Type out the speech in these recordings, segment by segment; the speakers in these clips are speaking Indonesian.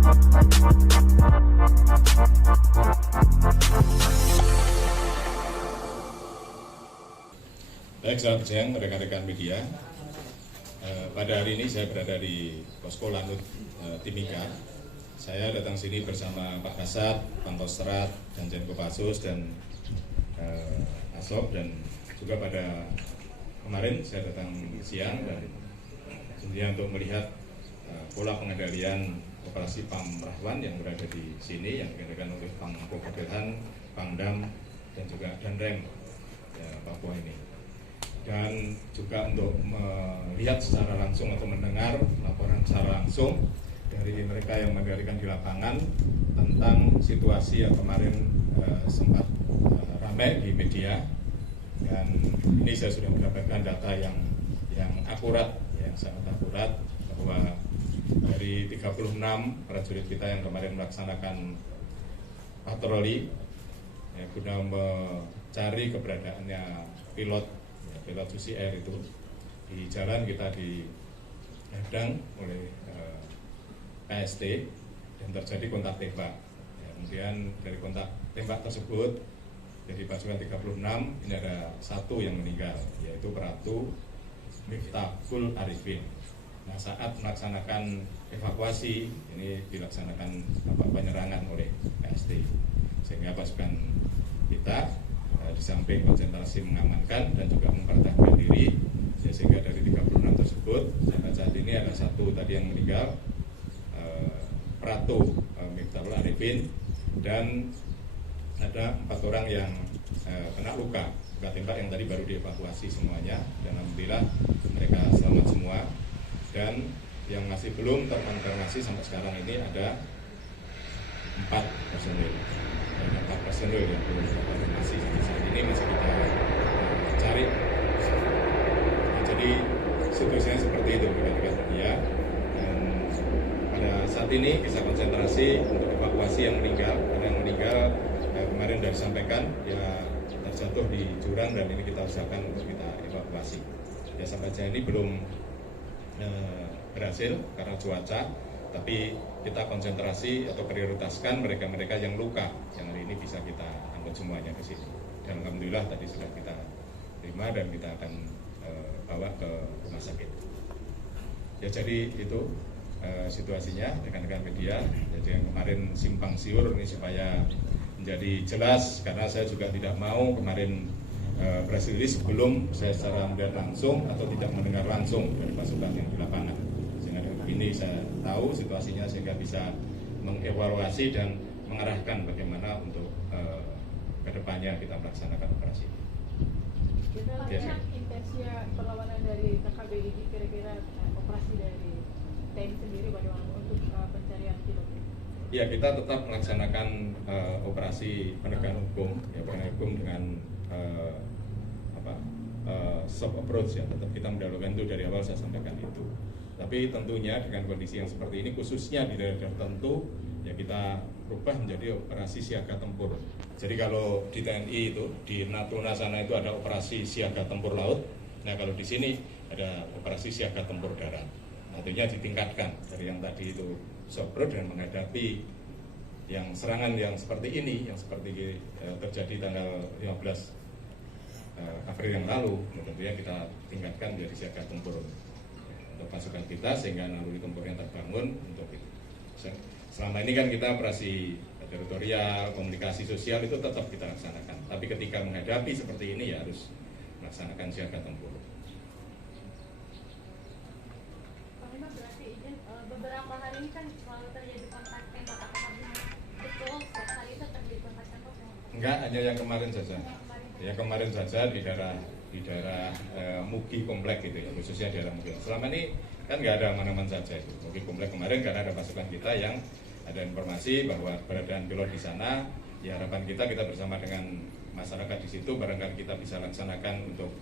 Baik, selamat siang rekan-rekan media. Pada hari ini saya berada di Posko Lanut Timika. Saya datang sini bersama Pak Kasat, Pangkostrat, Danjen Kopassus dan Asop, dan juga pada kemarin saya datang siang dan sebenarnya untuk melihat pola pengendalian operasi PAM Rahwan yang berada di sini yang diadakan oleh Pangko Kapelhan, Pangdam dan juga Danrem Papua ini. Dan juga untuk melihat secara langsung atau mendengar laporan secara langsung dari mereka yang mengendalikan di lapangan tentang situasi yang kemarin sempat ramai di media. Dan ini saya sudah mendapatkan data yang akurat, yang sangat akurat, bahwa dari 36 prajurit kita yang kemarin melaksanakan patroli guna mencari keberadaannya pilot Susi Air itu di jalan, kita dihadang oleh PST dan terjadi kontak tembak. Kemudian dari kontak tembak tersebut dari pasukan 36 ini ada satu yang meninggal, yaitu Pratu Miftahul Arifin. Nah, saat melaksanakan evakuasi ini dilaksanakan penyerangan oleh PST, sehingga pasukan kita di samping konsentrasi mengamankan dan juga mempertahankan diri, sehingga dari 36 tersebut sampai saat ini ada satu tadi yang meninggal, Pratu Miftahul Arifin, dan ada 4 orang yang kena luka tembak yang tadi baru dievakuasi semuanya, dan alhamdulillah mereka selamat semua. Dan yang masih belum terkonfirmasi sampai sekarang ini ada 4 personil. Ada 4 personil yang belum terkonfirmasi sampai saat ini, masih kita cari. Nah, jadi situasinya seperti itu rekan-rekan media. Dan pada saat ini bisa konsentrasi untuk evakuasi yang meninggal. Karena yang meninggal kemarin sudah disampaikan ya terjatuh di jurang, dan ini kita usahakan untuk kita evakuasi. Ya sampai saat ini belum berhasil karena cuaca, tapi kita konsentrasi atau prioritaskan mereka-mereka yang luka, yang hari ini bisa kita angkut semuanya ke sini. Dan alhamdulillah tadi sudah kita terima dan kita akan bawa ke rumah sakit. Ya jadi itu situasinya rekan-rekan media. Jadi yang kemarin simpang siur ini supaya menjadi jelas, karena saya juga tidak mau kemarin press release sebelum saya secara melihat langsung atau tidak mendengar langsung dari pasukan yang di lapangan. Sehingga ini saya tahu situasinya, sehingga bisa mengevaluasi dan mengarahkan bagaimana untuk kedepannya kita melaksanakan operasi. Kita lihat intensi perlawanan dari KKBI, kira-kira operasi dari TNI sendiri bagaimana untuk pencarian pilot? Ya, kita tetap melaksanakan operasi penegakan hukum, ya penegakan hukum dengan soft approach, ya tetap kita mendahulukan itu. Dari awal saya sampaikan itu. Tapi tentunya dengan kondisi yang seperti ini, khususnya di daerah tertentu, ya kita rubah menjadi operasi siaga tempur. Jadi kalau di TNI itu di Natuna sana itu ada operasi siaga tempur laut. Nah kalau di sini ada operasi siaga tempur darat. Artinya ditingkatkan dari yang tadi itu soft approach dan menghadapi yang serangan yang seperti ini, yang seperti terjadi tanggal 15 April yang lalu. Tentunya kita tingkatkan menjadi siaga tempur untuk pasukan kita, sehingga naluri tempurnya terbangun untuk itu. Selama ini kan kita operasi teritorial, komunikasi sosial itu tetap kita laksanakan. Tapi ketika menghadapi seperti ini ya harus melaksanakan siaga tempur. Berarti izin beberapa hari ini kan selalu terjadi kontak tembak, apakah betul setiap hari itu terjadi kontak tembak? Enggak, hanya yang kemarin saja. Ya kemarin saja di daerah Mugi Komplek gitu ya, khususnya daerah Mugi. Selama ini kan nggak ada aman-aman saja itu. Mugi Komplek kemarin karena ada pasukan kita yang ada informasi bahwa keberadaan pilot di sana. Ya harapan kita bersama dengan masyarakat di situ barangkali kita bisa laksanakan untuk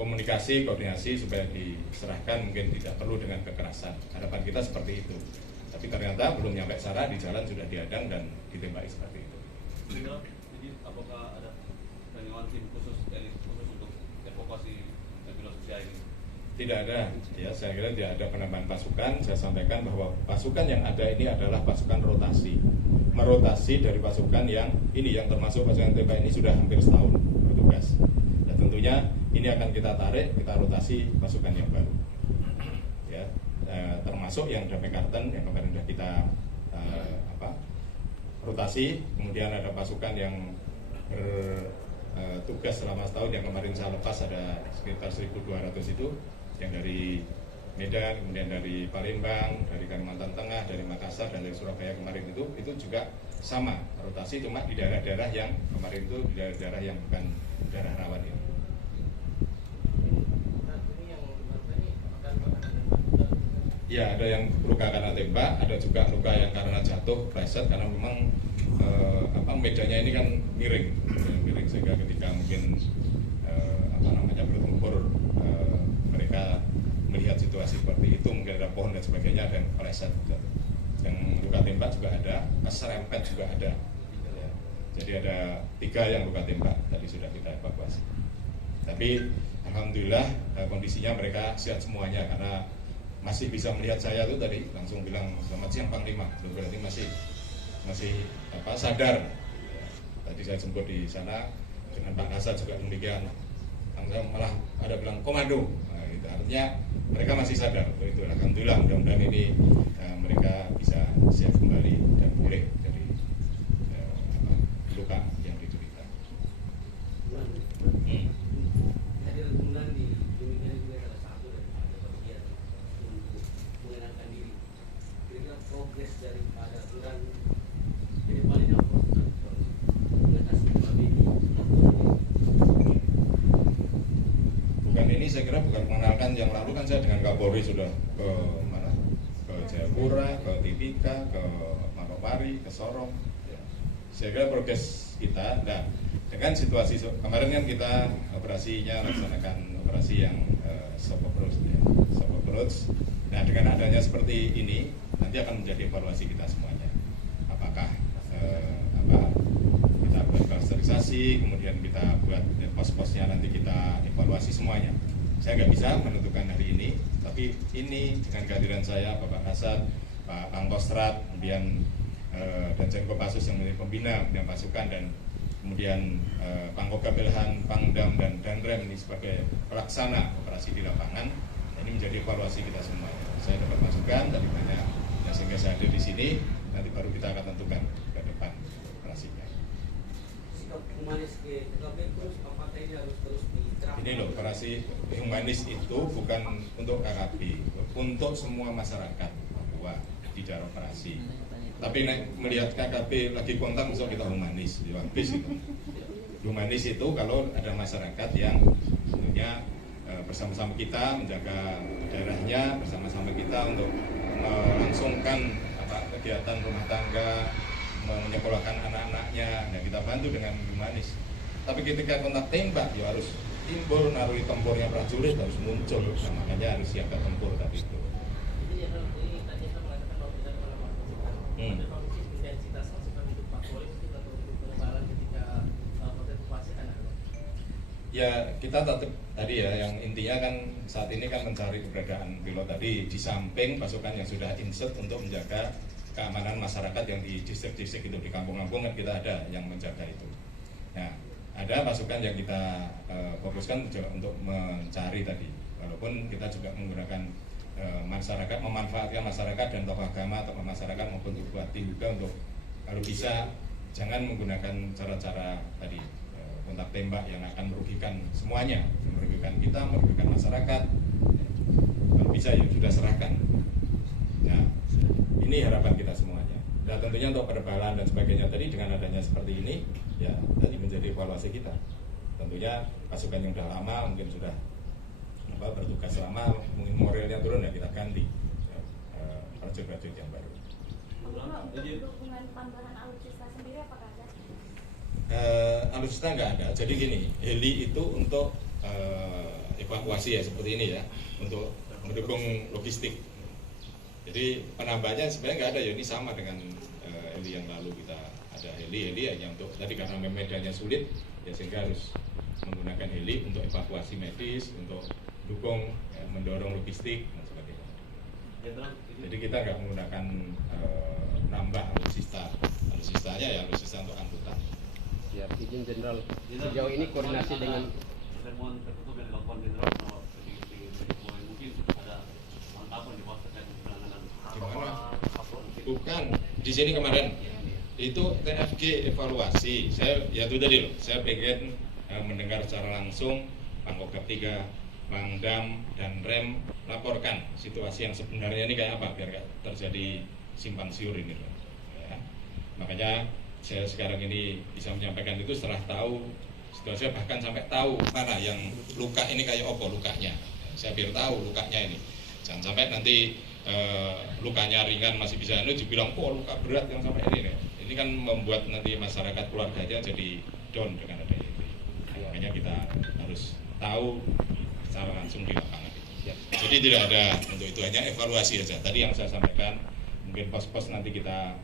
komunikasi, koordinasi supaya diserahkan, mungkin tidak perlu dengan kekerasan. Harapan kita seperti itu. Tapi ternyata belum nyampe sana, di jalan sudah dihadang dan ditembaki seperti itu. Jadi apakah ada penyewaan tim khusus untuk evakuasi pilot Susi Air ini? Tidak ada, ya saya kira tidak ada penambahan pasukan. Saya sampaikan bahwa pasukan yang ada ini adalah pasukan rotasi, merotasi dari pasukan yang ini, yang termasuk pasukan tembak ini sudah hampir setahun bertugas. Dan tentunya ini akan kita tarik, kita rotasi pasukan yang baru, ya, termasuk yang Damai Karten yang kemarin sudah kita rotasi. Kemudian ada pasukan yang bertugas selama setahun yang kemarin saya lepas, ada sekitar 1.200 itu, yang dari Medan, kemudian dari Palembang, dari Kalimantan Tengah, dari Makassar, dan dari Surabaya kemarin itu juga sama rotasi, cuma di daerah-daerah yang kemarin itu di daerah-daerah yang bukan daerah rawan ini. Ya, ada yang luka karena tembak, ada juga luka yang karena jatuh, pleset, karena memang medannya ini kan miring sehingga ketika mungkin bertempur mereka melihat situasi seperti itu, mungkin ada pohon dan sebagainya, dan pleset. Yang luka tembak juga ada, keserempet juga ada. Jadi ada 3 yang luka tembak tadi sudah kita evakuasi. Tapi alhamdulillah kondisinya mereka sehat semuanya, karena masih bisa melihat saya tuh tadi langsung bilang selamat siang Panglima, berarti masih sadar. Tadi saya jemput di sana dengan Pak Kasat juga demikian, malah ada bilang komando. Nah, itu artinya mereka masih sadar. Itu alhamdulillah, mudah-mudahan ini mereka bisa siap kembali dan pulih dari luka yang diderita. Tadi rekomendasi di demikian juga salah satu dari bagian untuk mengenalkan diri. Kira-kira progres daripada aturan jadi paling mengatasi problem ini. Bukan ini, saya kira bukan mengenalkan. Yang lalu kan saya dengan Kapolri sudah ke mana? Ke Jayapura, ke Timika, ke Manokwari, ke Sorong. Ya. Saya kira progres kita. Nah, dengan situasi kemarin kan kita operasinya laksanakan operasi yang stop approach, ya. Stop approach. Nah, dengan adanya seperti ini nanti akan menjadi evaluasi kita semuanya. Apakah kita buat klasterisasi, kemudian kita buat pos-posnya, nanti kita evaluasi semuanya. Saya nggak bisa menentukan hari ini, tapi ini dengan kehadiran saya, Bapak Kasat, Pak Pangkostrat, kemudian dan Kopassus yang menjadi pembina pasukan, dan kemudian Pangkogab Wilhan, Pangdam, dan Danrem ini sebagai pelaksana operasi di lapangan. Ini menjadi evaluasi kita semua. Saya dapat masukan dari banyak, sehingga saya hadir di sini. Nanti baru kita akan tentukan ke depan operasinya. Sikap humanis ke TKP terus apakah ini harus terus diterapkan? Ini loh, operasi humanis itu bukan untuk KKP, untuk semua masyarakat Papua di daerah operasi. Tapi melihat KKP lagi kontak, misalnya kita humanis, ya habis itu. Humanis itu kalau ada masyarakat yang tentunya bersama-sama kita menjaga daerahnya, bersama-sama kita untuk melangsungkan kegiatan rumah tangga, menyekolahkan anak-anaknya, dan kita bantu dengan humanis. Tapi ketika kontak tembak, ya harus timbul, naruhi tempurnya prajurit harus muncul, nah, makanya harus siap tempur tadi itu. Jadi ini tadi saya mengatakan bahwa tidak pernah melakukan ada kondisi intensitas masukan hidup Kapolri itu atau penyebaran ketika proses evakuasi kan ada. Ya kita tetap tadi ya, yang intinya kan saat ini kan mencari keberadaan pilot tadi, di samping pasukan yang sudah insert untuk menjaga keamanan masyarakat yang di distrik-distrik itu, di kampung-kampung kan kita ada yang menjaga itu. Nah, ada pasukan yang kita fokuskan untuk mencari tadi, walaupun kita juga menggunakan masyarakat, memanfaatkan masyarakat dan tokoh agama, tokoh masyarakat maupun bupati juga untuk kalau bisa jangan menggunakan cara-cara tadi kontak tembak yang akan merugikan semuanya, merugikan kita, merugikan masyarakat. Kalau bisa ya sudah serahkan. Nah, ini harapan kita semuanya. Dan tentunya untuk penebalan dan sebagainya tadi, dengan adanya seperti ini, ya tadi menjadi evaluasi kita. Tentunya pasukan yang sudah lama mungkin sudah bertugas lama, mungkin moralnya turun, ya kita ganti prajurit yang baru. Untuk dukungan tambahan alutsista sendiri apakah ada? Alutsista nggak ada. Jadi gini, heli itu untuk evakuasi ya seperti ini ya, untuk mendukung logistik. Jadi penambahannya sebenarnya nggak ada ya, ini sama dengan heli yang lalu. Kita ada heli hanya untuk tadi karena medannya sulit ya, sehingga harus menggunakan heli untuk evakuasi medis, untuk mendukung, ya, mendorong logistik dan sebagainya. Jadi kita nggak menggunakan nambah alutsistanya ya alutsista untuk angkutan. Ya, izin Jenderal, sejauh ini koordinasi dengan pertemuan tertutup yang dilakukan Jenderal mungkin ada langkah di bawah terkait penanganan Gimana? Bukan di sini kemarin itu TFG evaluasi. Saya ya itu tadi loh. Saya pengen mendengar secara langsung Pangkogap 3, Pangdam dan Rem laporkan situasi yang sebenarnya ini kayak apa biar gak terjadi simpang siur ini loh. Ya. Makanya saya sekarang ini bisa menyampaikan itu setelah tahu situasi, bahkan sampai tahu mana yang luka ini kayak apa lukanya. Saya biar tahu lukanya ini. Jangan sampai nanti lukanya ringan masih bisa dibilang luka berat yang sampai ini. Ini kan membuat nanti masyarakat keluarganya jadi down dengan adanya ini. Makanya kita harus tahu secara langsung di lapangan. Jadi tidak ada untuk itu, hanya evaluasi saja. Tadi yang saya sampaikan, mungkin pos-pos nanti kita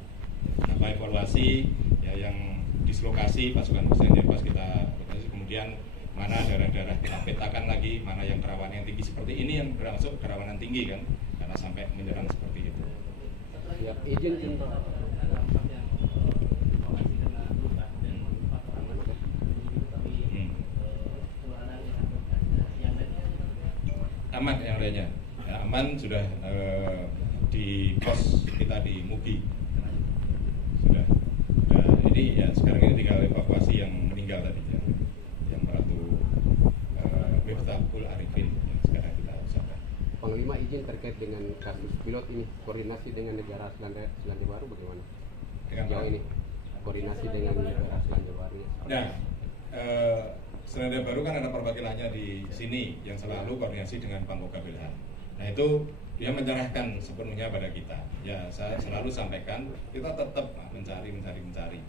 evaluasi ya, yang dislokasi pasukan-pasukan pas kita evaluasi, kemudian mana daerah-daerah kita petakan lagi, mana yang kerawanan yang tinggi seperti ini yang bermasuk kerawanan tinggi kan, karena sampai menyerang seperti itu. ya, izin Jenderal. Aman yang lainnya, ya, aman sudah di pos kita di Mugi sudah. Ini ya sekarang ini tinggal evakuasi yang meninggal tadi ya, yang Ratu Miftahul Arifin yang sekarang kita usahakan. Panglima izin terkait dengan kasus pilot ini, koordinasi dengan negara Selandia Baru bagaimana? Sejauh ini koordinasi dengan negara Selandia Baru. Nah, Selandia Baru kan ada perwakilannya di sini yang selalu koordinasi dengan Pangkogap Wilhan. Nah itu dia menyerahkan sepenuhnya pada kita. Ya saya selalu sampaikan kita tetap mencari.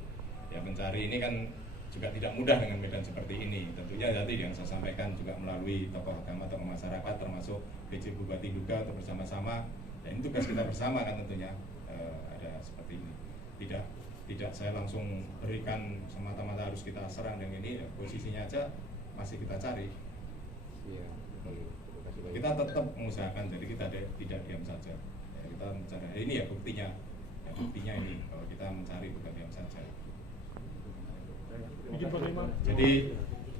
Ya mencari ini kan juga tidak mudah dengan medan seperti ini. Tentunya tadi yang saya sampaikan juga melalui tokoh agama, tokoh masyarakat, termasuk PJ Bupati Duga atau bersama-sama. Ya ini tugas kita bersama kan tentunya ada seperti ini. Tidak saya langsung berikan semata-mata harus kita serang dengan ini, ya, posisinya aja masih kita cari. Ya, Kita tetap mengusahakan, jadi kita tidak diam saja. Ya, kita mencari. Ini ya buktinya. Ya, buktinya ini kalau kita mencari bukan diam saja. Jadi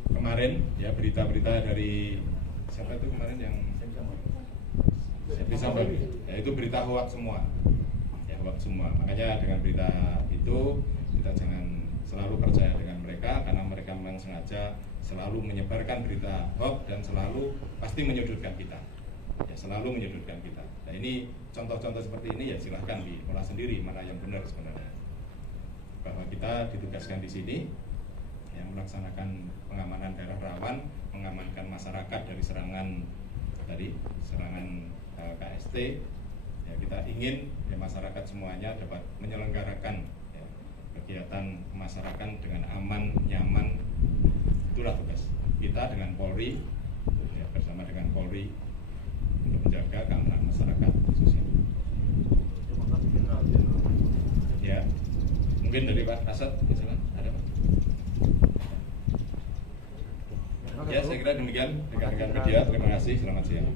kemarin ya berita-berita dari siapa itu kemarin yang Sampai, ya itu berita hoax semua. Hoax semua. Makanya dengan berita itu kita jangan selalu percaya dengan mereka, karena mereka memang sengaja selalu menyebarkan berita hoax dan selalu pasti menyudutkan kita. Ya selalu menyudutkan kita. Nah ini contoh-contoh seperti ini ya silahkan diolah sendiri mana yang benar sebenarnya. Bahwa kita ditugaskan di sini yang melaksanakan pengamanan daerah rawan, mengamankan masyarakat dari serangan KST. Ya, kita ingin ya, masyarakat semuanya dapat menyelenggarakan ya, kegiatan masyarakat dengan aman, nyaman. Itulah tugas kita dengan Polri ya, bersama dengan Polri untuk menjaga keamanan masyarakat khususnya. Ya, mungkin dari Pak Kasat, misalnya ada Pak. Ya, saya kira demikian rekan-rekan media. Terima kasih. Selamat siang.